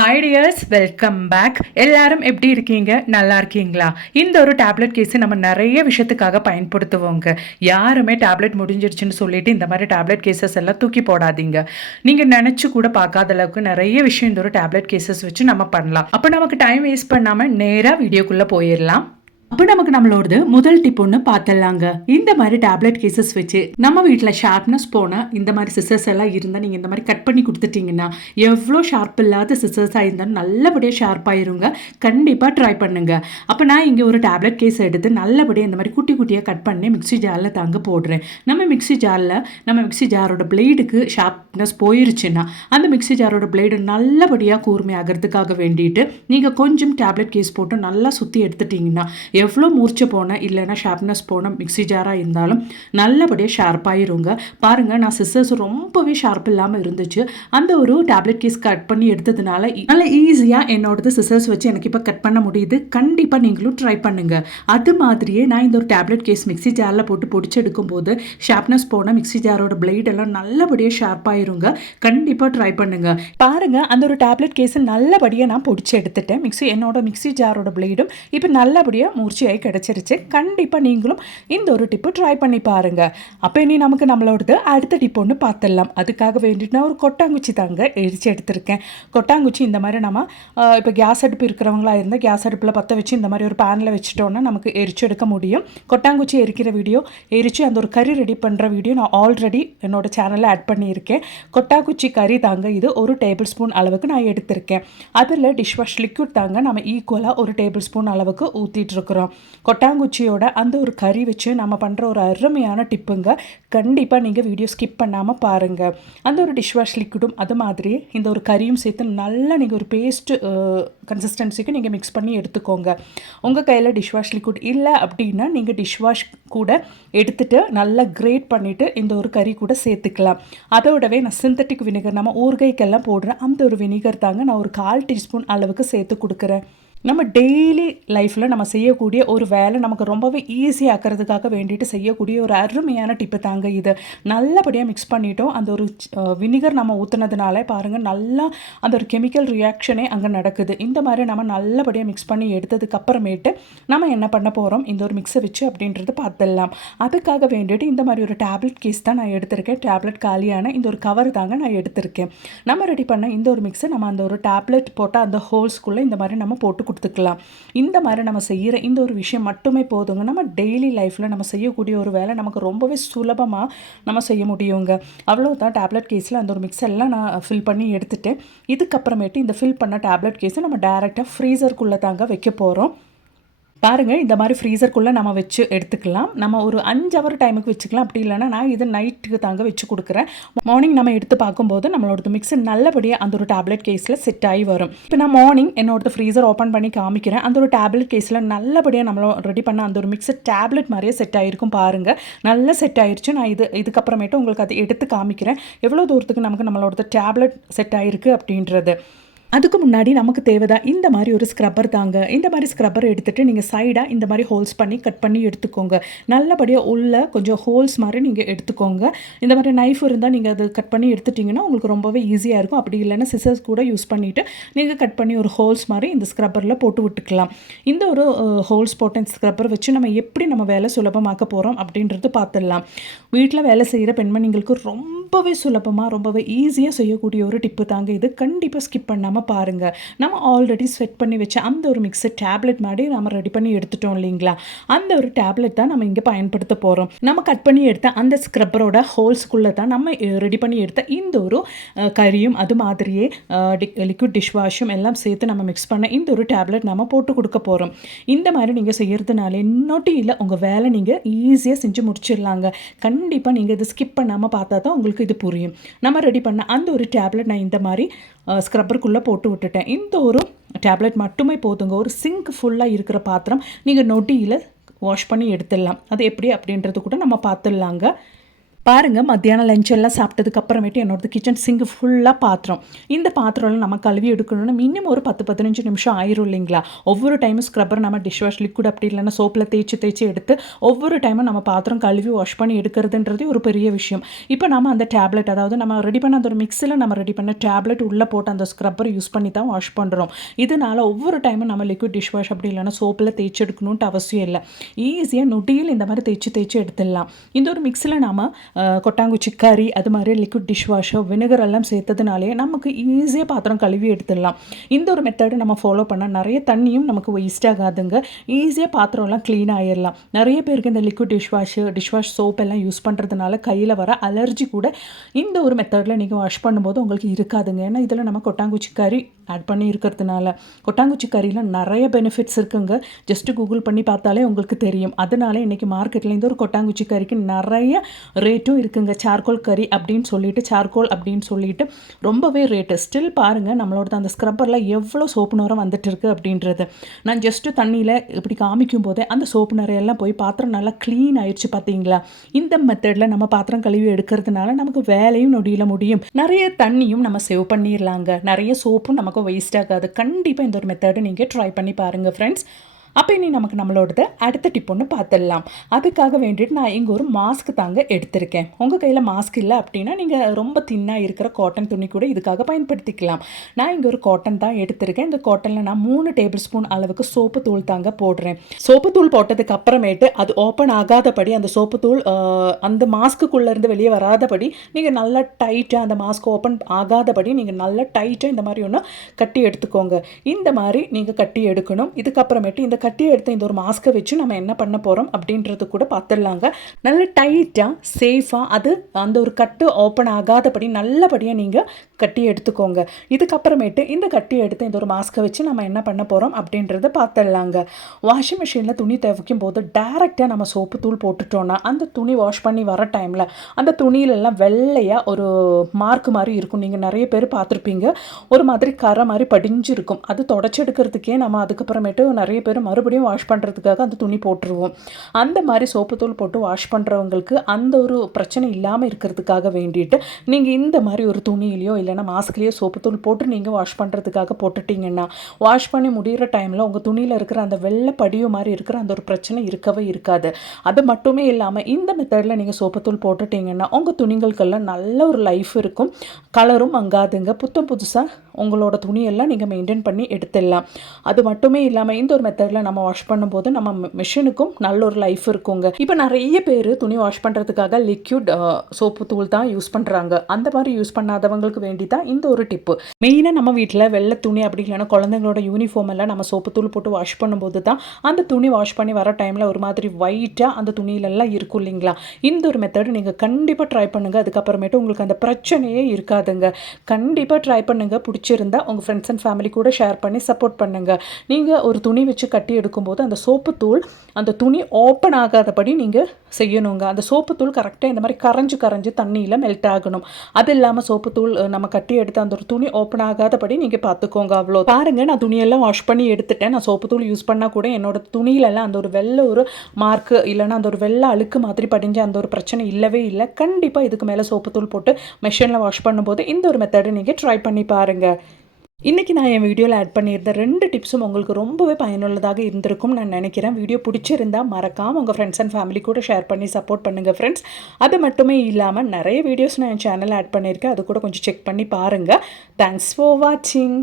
Hi tears, welcome back. எல்லாரும் எப்படி இருக்கீங்க? நல்லா இருக்கீங்களா? இந்த ஒரு டேப்லெட் கேஸ் நம்ம நிறைய விஷயத்துக்காக பயன்படுத்துவோங்க. யாருமே டேப்லெட் முடிஞ்சிருச்சுன்னு சொல்லிட்டு இந்த மாதிரி டேப்லெட் கேசஸ் எல்லாம் தூக்கி போடாதீங்க. நீங்க நினைச்சு கூட பார்க்காத அளவுக்கு நிறைய விஷயம் இந்த ஒரு டேப்லெட் கேசஸ் வச்சு நம்ம பண்ணலாம். அப்போ நமக்கு டைம் வேஸ்ட் பண்ணாம நேரா வீடியோக்குள்ள போயிடலாம். அப்போ நமக்கு நம்மளோடது முதல் டிப் ஒன்று பார்த்துடலாங்க. இந்த மாதிரி டேப்லெட் கேசஸ் வச்சு நம்ம வீட்டில் ஷார்ப்னஸ் போனால் இந்த மாதிரி சிசர்ஸ் எல்லாம் இருந்தால் நீங்கள் இந்த மாதிரி கட் பண்ணி கொடுத்துட்டீங்கன்னா எவ்வளோ ஷார்ப் இல்லாத சிசர்ஸாக இருந்தாலும் நல்லபடியாக ஷார்ப் ஆயிருங்க. கண்டிப்பாக ட்ரை பண்ணுங்க. அப்போ நான் இங்கே ஒரு டேப்லெட் கேஸ் எடுத்து நல்லபடியாக இந்த மாதிரி குட்டி குட்டியாக கட் பண்ணி மிக்ஸி ஜாரில் தாங்க போடுறேன். நம்ம மிக்ஸி ஜாரோட பிளேடுக்கு ஷார்ப்னஸ் போயிருச்சுன்னா அந்த மிக்ஸி ஜாரோட பிளேடு நல்லபடியாக கூர்மையாகிறதுக்காக வேண்டிட்டு நீங்கள் கொஞ்சம் டேப்லெட் கேஸ் போட்டு நல்லா சுற்றி எடுத்துட்டிங்கன்னா எவ்வளோ மூர்ச்சை போன இல்லைன்னா ஷார்ப்னஸ் போன மிக்ஸி ஜாராக இருந்தாலும் நல்லபடியாக ஷார்ப்பாயிருங்க. பாருங்கள், நான் சிசர்ஸ் ரொம்பவே ஷார்ப் இல்லாமல் இருந்துச்சு. அந்த ஒரு டேப்லெட் கேஸ் கட் பண்ணி எடுத்ததுனால நல்ல ஈஸியாக என்னோடது சிசர்ஸ் வச்சு எனக்கு இப்போ கட் பண்ண முடியுது. கண்டிப்பாக நீங்களும் ட்ரை பண்ணுங்கள். அது மாதிரியே நான் இந்த ஒரு டேப்லெட் கேஸ் மிக்ஸி ஜாரில் போட்டு பொடிச்சு எடுக்கும்போது ஷார்ப்னஸ் போன மிக்ஸி ஜாரோட பிளேடெல்லாம் நல்லபடியாக ஷார்ப்பாயிருங்க. கண்டிப்பாக ட்ரை பண்ணுங்கள். பாருங்கள், அந்த ஒரு டேப்லெட் கேஸை நல்லபடியாக நான் பொடிச்சு எடுத்துட்டேன். என்னோட மிக்ஸி ஜாரோட பிளேடும் இப்போ நல்லபடியாக மூர்ச்சியாகி கிடச்சிருச்சு. கண்டிப்பாக நீங்களும் இந்த ஒரு டிப்பு ட்ரை பண்ணி பாருங்கள். அப்போ இனி நமக்கு நம்மளோடது அடுத்த டிப் ஒன்று பார்த்துடலாம். அதுக்காக வேண்டிட்டு நான் ஒரு கொட்டாங்குச்சி தாங்க எரிச்சு எடுத்திருக்கேன். கொட்டாங்குச்சி இந்த மாதிரி நம்ம இப்போ கேஸ் அடுப்பு இருக்கிறவங்களா இருந்தால் கேஸ் அடுப்பில் பற்ற வச்சு இந்த மாதிரி ஒரு பேனில் வச்சுட்டோன்னா நமக்கு எரிச்சு எடுக்க முடியும். கொட்டாங்குச்சி எரிக்கிற வீடியோ, எரிச்சு அந்த ஒரு கறி ரெடி பண்ணுற வீடியோ நான் ஆல்ரெடி என்னோடய சேனலில் ஆட் பண்ணியிருக்கேன். கொட்டாங்குச்சி கறி தாங்க இது. 1 டேபிள் ஸ்பூன் அளவுக்கு நான் எடுத்திருக்கேன். அதில் டிஷ்வாஷ் லிக்விட் தாங்க நம்ம ஈக்குவலாக 1 டேபிள் ஸ்பூன் அளவுக்கு ஊற்றிட்டு இருக்கிறோம். கொட்டாங்குச்சியோட அந்த ஒரு கறி வச்சு நம்ம பண்ணுற ஒரு அருமையான டிப்புங்க. கண்டிப்பாக நீங்கள் வீடியோ ஸ்கிப் பண்ணாமல் பாருங்கள். அந்த ஒரு டிஷ்வாஷ் லிக்விடும் அது மாதிரி இந்த ஒரு கறியும் சேர்த்து நல்லா நீங்கள் ஒரு பேஸ்ட் கன்சிஸ்டன்சிக்கு நீங்கள் மிக்ஸ் பண்ணி எடுத்துக்கோங்க. உங்கள் கையில் டிஷ்வாஷ் லிக்விட் இல்லை அப்படின்னா நீங்கள் டிஷ்வாஷ் கூட எடுத்துகிட்டு நல்லா கிரேட் பண்ணிவிட்டு இந்த ஒரு கறி கூட சேர்த்துக்கலாம். அதோடவே நான் சிந்தட்டிக் வினிகர், நம்ம ஊறுகாய்க்கெல்லாம் போடுறேன் அந்த ஒரு வினிகர் தாங்க நான் ஒரு 1/4 டீஸ்பூன் அளவுக்கு சேர்த்து கொடுக்குறேன். நம்ம டெய்லி லைஃப்பில் நம்ம செய்யக்கூடிய ஒரு வேலை நமக்கு ரொம்பவே ஈஸியாக ஆக்கிறதுக்காக வேண்டிட்டு செய்யக்கூடிய ஒரு அருமையான டிப்பு தாங்க இது. நல்லபடியாக மிக்ஸ் பண்ணிட்டோம். அந்த ஒரு வினிகர் நம்ம ஊற்றுனதுனால பாருங்கள், நல்லா அந்த ஒரு கெமிக்கல் ரியாக்ஷனே அங்கே நடக்குது. இந்த மாதிரி நம்ம நல்லபடியாக மிக்ஸ் பண்ணி எடுத்ததுக்கப்புறமேட்டு நம்ம என்ன பண்ண போகிறோம் இந்த ஒரு மிக்ஸை வச்சு அப்படின்றது பார்த்துடலாம். அதுக்காக வேண்டிட்டு இந்த மாதிரி ஒரு டேப்லெட் கேஸ் தான் நான் எடுத்திருக்கேன். டேப்லெட் காலியான இந்த ஒரு கவர் தாங்க நான் எடுத்திருக்கேன். நம்ம ரெடி பண்ண இந்த ஒரு மிக்ஸை நம்ம அந்த ஒரு டேப்லெட் போட்டால் அந்த ஹோல்ஸ்குள்ளே இந்த மாதிரி நம்ம போட்டு கொடுத்துக்கலாம். இந்த மாதிரி நம்ம செய்கிற இந்த ஒரு விஷயம் மட்டுமே போதுங்க. நம்ம டெய்லி லைஃப்பில் நம்ம செய்யக்கூடிய ஒரு வேலை நமக்கு ரொம்பவே சுலபமாக நம்ம செய்ய முடியுங்க. அவ்வளோதான். டேப்லெட் கேஸில் அந்த ஒரு மிக்ஸ் எல்லாம் நான் ஃபில் பண்ணி எடுத்துட்டேன். இதுக்கப்புறமேட்டு இந்த ஃபில் பண்ண டேப்லெட் கேஸை நம்ம டைரெக்டாக ஃப்ரீசருக்குள்ளே தாங்க வைக்க போகிறோம். பாருங்கள், இந்த மாதிரி ஃப்ரீசருக்குள்ளே நம்ம வச்சு எடுத்துக்கலாம். நம்ம ஒரு 5 ஹவர் டைமுக்கு வச்சுக்கலாம். அப்படி இல்லைனா நான் இது நைட்டுக்கு தாங்க வச்சு கொடுக்குறேன். மார்னிங் நம்ம எடுத்து பார்க்கும்போது நம்மளோட மிக்ஸி நல்லபடியாக அந்த ஒரு டேப்லெட் கேஸில் செட் ஆகி வரும். இப்போ நான் மார்னிங் என்னோட ஃப்ரீசர் ஓப்பன் பண்ணி காமிக்கிறேன். அந்த ஒரு டேப்லெட் கேஸில் நல்லபடியாக நம்மளோட ரெடி பண்ண அந்த ஒரு மிக்ஸி டேப்லெட் மாதிரியே செட் ஆகிருக்கும். பாருங்கள், நல்லா செட் ஆகிருச்சு. நான் இதுக்கப்புறமேட்டு உங்களுக்கு அதை எடுத்து காமிக்கிறேன் எவ்வளோ தூரத்துக்கு நமக்கு நம்மளோட டேப்லெட் செட் ஆகிருக்கு அப்படின்றது. அதுக்கு முன்னாடி நமக்கு தேவைதான் இந்த மாதிரி ஒரு ஸ்க்ரப்பர் தாங்க. இந்த மாதிரி ஸ்க்ரப்பர் எடுத்துகிட்டு நீங்கள் சைடாக இந்த மாதிரி ஹோல்ஸ் பண்ணி கட் பண்ணி எடுத்துக்கோங்க. நல்லபடியாக உள்ள கொஞ்சம் ஹோல்ஸ் மாதிரி நீங்கள் எடுத்துக்கோங்க. இந்த மாதிரி நைஃப் இருந்தால் நீங்கள் அது கட் பண்ணி எடுத்துட்டிங்கன்னா உங்களுக்கு ரொம்பவே ஈஸியாக இருக்கும். அப்படி இல்லைன்னா சிசர்ஸ் கூட யூஸ் பண்ணிவிட்டு நீங்கள் கட் பண்ணி ஒரு ஹோல்ஸ் மாதிரி இந்த ஸ்க்ரப்பரில் போட்டு விட்டுக்கலாம். இந்த ஒரு ஹோல்ஸ் போட்ட இந்த ஸ்க்ரப்பர் வச்சு நம்ம எப்படி நம்ம வேலை சுலபமாக்க போகிறோம் அப்படின்றது பார்த்துடலாம். வீட்டில் வேலை செய்கிற பெண்மணிங்களுக்கு ரொம்பவே சுலபமாக ரொம்பவே ஈஸியாக செய்யக்கூடிய ஒரு டிப்பு தாங்க இது. கண்டிப்பாக ஸ்கிப் பண்ணாமல் பாருங்கள். நம்ம ஆல்ரெடி செட் பண்ணி வச்ச அந்த ஒரு மிக்ஸர் டேப்லெட் மாதிரி நம்ம ரெடி பண்ணி எடுத்துட்டோம் இல்லைங்களா? அந்த ஒரு டேப்லெட் தான் நம்ம இங்கே பயன்படுத்த போகிறோம். நம்ம கட் பண்ணி எடுத்த அந்த ஸ்க்ரப்பரோட ஹோல்ஸ்குள்ளே தான் நம்ம ரெடி பண்ணி எடுத்த இந்த ஒரு கறியும் அது மாதிரியே லிக்விட் டிஷ்வாஷும் எல்லாம் சேர்த்து நம்ம மிக்ஸ் பண்ண இந்த ஒரு டேப்லெட் நம்ம போட்டு கொடுக்க போகிறோம். இந்த மாதிரி நீங்கள் செய்கிறதுனால இன்னொட்டி இல்லை, உங்கள் வேலை நீங்கள் ஈஸியாக செஞ்சு முடிச்சிடலாங்க. கண்டிப்பாக நீங்கள் இதை ஸ்கிப் பண்ணாமல் பார்த்தா தான் உங்களுக்கு இது புரியும். நம்ம ரெடி பண்ண அந்த ஒரு டேப்லெட் நான் இந்த மாதிரி ஸ்க்ரப்பருக்குள்ளே போட்டு விட்டுட்டேன். இந்த ஒரு டேப்லெட் மட்டுமே போதுங்க. ஒரு சிங்க் ஃபுல்லாக இருக்கிற பாத்திரம் நீங்கள் நொட்டியில் வாஷ் பண்ணி எடுத்துடலாம். அது எப்படி அப்படின்றது கூட நம்ம பார்த்துடலாங்க. பாருங்கள், மத்தியானம் லஞ்ச் எல்லாம் சாப்பிட்டதுக்கு அப்புறமேட்டு என்னோடது கிச்சன் சிங்க் ஃபுல்லாக பாத்திரம். இந்த பாத்திரம்லாம் நம்ம கழுவி எடுக்கணும்னா மினிமம் ஒரு 10-15 நிமிஷம் ஆயிரும் இல்லைங்களா? ஒவ்வொரு டைமும் ஸ்க்ரப்பர் நம்ம டிஷ் வாஷ் லிக்விட் அப்படி இல்லைன்னா சோப்பில் தேய்ச்சி எடுத்து ஒவ்வொரு டைமும் நம்ம பாத்திரம் கழுவி வாஷ் பண்ணி எடுக்கிறதுன்றது ஒரு பெரிய விஷயம். இப்போ நம்ம அந்த டேப்லெட், அதாவது நம்ம ரெடி பண்ண அந்த ஒரு மிக்ஸில் நம்ம ரெடி பண்ண டேப்லெட் உள்ளே போட்டு அந்த ஸ்க்ரப்பர் யூஸ் பண்ணி தான் வாஷ் பண்ணுறோம். இதனால் ஒவ்வொரு டைமும் நம்ம லிக்விட் டிஷ் வாஷ் அப்படி இல்லைன்னா சோப்பில் தேய்ச்சி எடுக்கணுன்ட்டு அவசியம் இல்லை. ஈஸியாக நொடியில் இந்த மாதிரி தேய்ச்சி எடுத்துடலாம். இந்த ஒரு மிக்ஸில் நாம் கொட்டாங்குச்சி கறி அது மாதிரி லிக்விட் டிஷ் வாஷோ வினிகர் எல்லாம் சேர்த்ததுனாலே நமக்கு ஈஸியாக பாத்திரம் கழுவி எடுத்துடலாம். இந்த ஒரு மெத்தடு நம்ம ஃபாலோ பண்ணால் நிறைய தண்ணியும் நமக்கு வேஸ்ட் ஆகாதுங்க. ஈஸியாக பாத்திரம்லாம் க்ளீன் ஆகிடலாம். நிறைய பேருக்கு இந்த லிக்விட் டிஷ் வாஷ் சோப் எல்லாம் யூஸ் பண்ணுறதுனால கையில் வர அலர்ஜி கூட இந்த ஒரு மெத்தடில் நீங்கள் வாஷ் பண்ணும்போது உங்களுக்கு இருக்காதுங்க. ஏன்னா இதில் நம்ம கொட்டாங்குச்சி கறி ஆட் பண்ணி இருக்கிறதுனால. கொட்டாங்குச்சி கறியில் நிறைய பெனிஃபிட்ஸ் இருக்குங்க. ஜஸ்ட்டு கூகுள் பண்ணி பார்த்தாலே உங்களுக்கு தெரியும். அதனால இன்றைக்கி மார்க்கெட்டில் இந்த ஒரு கொட்டாங்குச்சி கறிக்கு நிறைய ரேட்டும் இருக்குங்க. சார்கோல் கறி அப்படின்னு சொல்லிட்டு ரொம்பவே ரேட்டு. ஸ்டில் பாருங்கள் நம்மளோட அந்த ஸ்க்ரப்பரில் எவ்வளோ சோப்பு நுரம் வந்துட்டு இருக்குது அப்படின்றது. நான் ஜஸ்ட்டு தண்ணியில் இப்படி காமிக்கும் போதே அந்த சோப்பு நுரையெல்லாம் போய் பாத்திரம் நல்லா க்ளீன் ஆயிடுச்சு பார்த்தீங்களா? இந்த மெத்தடில் நம்ம பாத்திரம் கழுவி எடுக்கிறதுனால நமக்கு வேலையும் நொடியில் முடியும். நிறைய தண்ணியும் நம்ம சேவ் பண்ணிடலாங்க. நிறைய சோப்பும் நமக்கு வேஸ்ட் ஆகாது. கண்டிப்பாக இந்த ஒரு மெத்தடை நீங்கள் ட்ரை பண்ணி பாருங்கள் ஃப்ரெண்ட்ஸ். அப்போ இனி நம்மளோடது அடுத்த டிப் ஒன்று பார்த்துடலாம். அதுக்காக வேண்டிட்டு நான் இங்கே ஒரு மாஸ்க் தாங்க எடுத்திருக்கேன். உங்கள் கையில் மாஸ்க் இல்லை அப்படின்னா நீங்கள் ரொம்ப தின்னாக இருக்கிற காட்டன் துணி கூட இதுக்காக பயன்படுத்திக்கலாம். நான் இங்கே ஒரு காட்டன் தான் எடுத்திருக்கேன். இந்த காட்டனில் நான் 3 டேபிள் ஸ்பூன் அளவுக்கு சோப்பு தூள் தாங்க போடுறேன். சோப்பு தூள் போட்டதுக்கு அப்புறமேட்டு அது ஓப்பன் ஆகாதபடி, அந்த சோப்பு தூள் அந்த மாஸ்க்குள்ளேருந்து வெளியே வராதபடி நீங்கள் நல்லா டைட்டாக, அந்த மாஸ்க் ஓப்பன் ஆகாதபடி நீங்கள் நல்லா டைட்டாக இந்த மாதிரி ஒன்று கட்டி எடுத்துக்கோங்க. இந்த மாதிரி நீங்கள் கட்டி எடுக்கணும். இதுக்கப்புறமேட்டு இந்த கட்டி எடுத்து இந்த ஒரு மாஸ்கை வச்சு நம்ம என்ன பண்ண போகிறோம் அப்படின்றது கூட பார்த்துடலாங்க. நல்ல டைட்டாக சேஃபாக அது அந்த ஒரு கட்டு ஓப்பன் ஆகாதபடி நல்லபடியாக நீங்கள் கட்டி எடுத்துக்கோங்க. இதுக்கப்புறமேட்டு இந்த கட்டி எடுத்து இந்த ஒரு மாஸ்கை வச்சு நம்ம என்ன பண்ண போகிறோம் அப்படின்றத பார்த்துடலாங்க. வாஷிங் மிஷினில் துணி துவைக்கும் போது டைரெக்டாக நம்ம சோப்பு தூள் போட்டுட்டோன்னா அந்த துணி வாஷ் பண்ணி வர டைமில் அந்த துணியிலெல்லாம் வெள்ளையாக ஒரு மார்க் மாதிரி இருக்கும். நீங்கள் நிறைய பேர் பார்த்துருப்பீங்க. ஒரு மாதிரி கரை மாதிரி படிஞ்சு இருக்கும். அது தொடச்செடுக்கிறதுக்கே நம்ம அதுக்கப்புறமேட்டு நிறைய பேர் மறுபடியும் வாஷ் பண்ணுறதுக்காக அந்த துணி போட்டுருவோம். அந்த மாதிரி சோப்பு தூள் போட்டு வாஷ் பண்ணுறவங்களுக்கு அந்த ஒரு பிரச்சனை இல்லாமல் இருக்கிறதுக்காக வேண்டிட்டு நீங்கள் இந்த மாதிரி ஒரு துணியிலையோ இல்லைன்னா மாஸ்க்லேயோ சோப்பு தூள் போட்டு நீங்கள் வாஷ் பண்ணுறதுக்காக போட்டுட்டிங்கன்னா வாஷ் பண்ணி முடிகிற டைமில் உங்கள் துணியில் இருக்கிற அந்த வெள்ளை படிவு மாதிரி இருக்கிற அந்த ஒரு பிரச்சனை இருக்கவே இருக்காது. அது மட்டுமே இல்லாமல் இந்த மெத்தடில் நீங்கள் சோப்பு தூள் போட்டுட்டிங்கன்னா உங்கள் துணிகளுக்கெல்லாம் நல்ல ஒரு லைஃப் இருக்கும். கலரும் மங்காதுங்க. புதுசாக உங்களோட துணியெல்லாம் நீங்கள் மெயின்டைன் பண்ணி எடுத்துடலாம். அது மட்டுமே இல்லாமல் இந்த ஒரு மெத்தடில் நம்ம வாஷ் பண்ணும்போது நம்ம மிஷினுக்கும் நல்ல ஒரு லைஃப் இருக்குங்க. இப்போ நிறைய பேர் துணி வாஷ் பண்ணுறதுக்காக லிக்விட் சோப்பு தூள் தான் யூஸ் பண்ணுறாங்க. அந்த மாதிரி யூஸ் பண்ணாதவங்களுக்கு வேண்டி தான் இந்த ஒரு டிப்பு. மெயினாக நம்ம வீட்டில் வெள்ளை துணி அப்படி இல்லைன்னா குழந்தைங்களோட யூனிஃபார்ம் எல்லாம் நம்ம சோப்பு தூள் போட்டு வாஷ் பண்ணும்போது தான் அந்த துணி வாஷ் பண்ணி வர டைமில் ஒரு மாதிரி ஒயிட்டாக அந்த துணியிலெல்லாம் இருக்கும் இல்லைங்களா? இந்த ஒரு மெத்தடு நீங்கள் கண்டிப்பாக ட்ரை பண்ணுங்கள். அதுக்கப்புறமேட்டு உங்களுக்கு அந்த பிரச்சனையே இருக்காதுங்க. கண்டிப்பாக ட்ரை பண்ணுங்கள். பிடிச்சிருந்தா உங்கள் ஃப்ரெண்ட்ஸ் அண்ட் ஃபேமிலி கூட ஷேர் பண்ணி சப்போர்ட் பண்ணுங்கள். நீங்கள் ஒரு துணி வச்சு கட்டி எடுக்கும்போது அந்த சோப்பு தூள் அந்த துணி ஓப்பன் ஆகாதபடி நீங்கள் செய்யணுங்க. அந்த சோப்பு தூள் கரெக்டாக இந்த மாதிரி கரைஞ்சு தண்ணியில் மெல்ட் ஆகணும். அது இல்லாமல் சோப்பு தூள் நம்ம கட்டி எடுத்து அந்த ஒரு துணி ஓப்பன் ஆகாதபடி நீங்கள் பார்த்துக்கோங்க. அவ்வளோ பாருங்கள், நான் துணியெல்லாம் வாஷ் பண்ணி எடுத்துட்டேன். நான் சோப்பு தூள் யூஸ் பண்ணால் கூட என்னோட துணியிலெல்லாம் அந்த ஒரு வெள்ளை ஒரு மார்க்கு இல்லைன்னா அந்த ஒரு வெள்ளை அழுக்கு மாதிரி படிஞ்ச அந்த ஒரு பிரச்சனை இல்லவே இல்லை. கண்டிப்பாக இதுக்கு மேலே சோப்பு தூள் போட்டு மெஷினில் வாஷ் பண்ணும்போது இந்த ஒரு மெத்தடை நீங்கள் ட்ரை பண்ணி பாருங்கள். இன்றைக்கி நான் என் வீடியோவில் ஆட் பண்ணியிருந்த 2 டிப்ஸும் உங்களுக்கு ரொம்பவே பயனுள்ளதாக இருந்திருக்கும் நான் நினைக்கிறேன். வீடியோ பிடிச்சிருந்தால் மறக்காமல் உங்கள் ஃப்ரெண்ட்ஸ் அண்ட் ஃபேமிலி கூட ஷேர் பண்ணி சப்போர்ட் பண்ணுங்கள் ஃப்ரெண்ட்ஸ். அது மட்டுமே இல்லாமல் நிறைய வீடியோஸ் நான் என் சேனல் ஆட் பண்ணியிருக்கேன். அது கூட கொஞ்சம் செக் பண்ணி பாருங்கள். தேங்க்ஸ் ஃபார் வாட்சிங்.